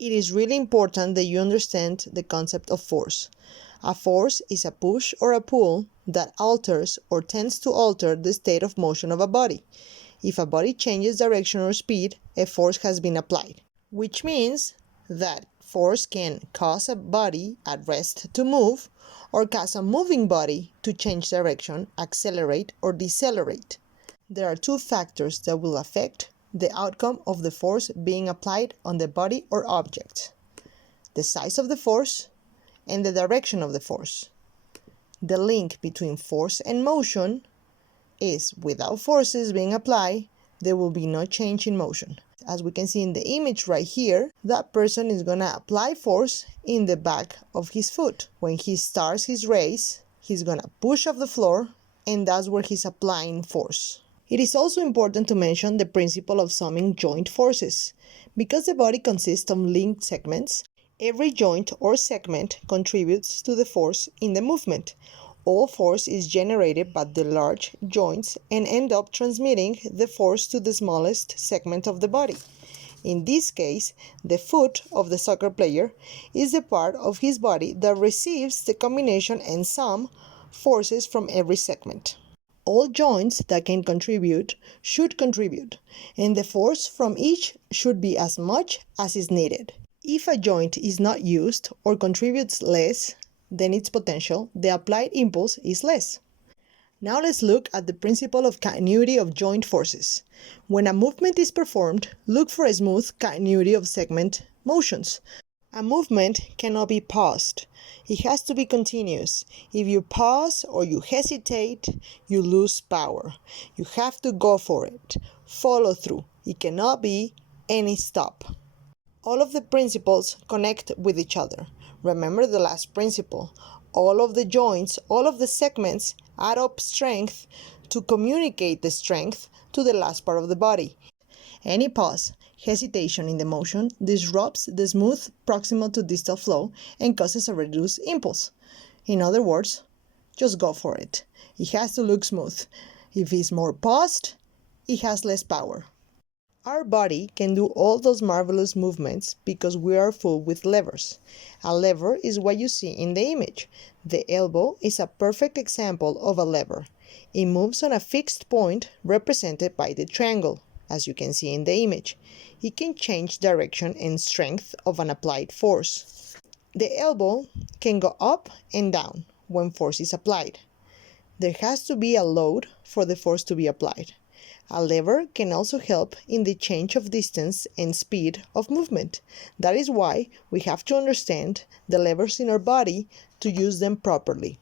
It is really important that you understand the concept of force. A force is a push or a pull that alters or tends to alter the state of motion of a body. If a body changes direction or speed, a force has been applied, which means that force can cause a body at rest to move or cause a moving body to change direction, accelerate, or decelerate. There are two factors that will affect the outcome of the force being applied on the body or object: the size of the force and the direction of the force. The link between force and motion is without forces being applied, there will be no change in motion. As we can see in the image right here, that person is going to apply force in the back of his foot. When he starts his race, he's going to push off the floor, and that's where he's applying force. It is also important to mention the principle of summing joint forces. Because the body consists of linked segments, every joint or segment contributes to the force in the movement. All force is generated by the large joints and end up transmitting the force to the smallest segment of the body. In this case, the foot of the soccer player is the part of his body that receives the combination and sum forces from every segment. All joints that can contribute should contribute, and the force from each should be as much as is needed. If a joint is not used or contributes less than its potential, the applied impulse is less. Now let's look at the principle of continuity of joint forces. When a movement is performed, look for a smooth continuity of segment motions. A movement cannot be paused. It has to be continuous. If you pause or you hesitate, you lose power. You have to go for it. Follow through. It cannot be any stop. All of the principles connect with each other. Remember the last principle. All of the joints, all of the segments add up strength to communicate the strength to the last part of the body. Any pause, hesitation in the motion disrupts the smooth proximal to distal flow and causes a reduced impulse. In other words, just go for it. It has to look smooth. If it's more paused, it has less power. Our body can do all those marvelous movements because we are full with levers. A lever is what you see in the image. The elbow is a perfect example of a lever. It moves on a fixed point represented by the triangle, as you can see in the image. It can change direction and strength of an applied force. The elbow can go up and down when force is applied. There has to be a load for the force to be applied. A lever can also help in the change of distance and speed of movement. That is why we have to understand the levers in our body to use them properly.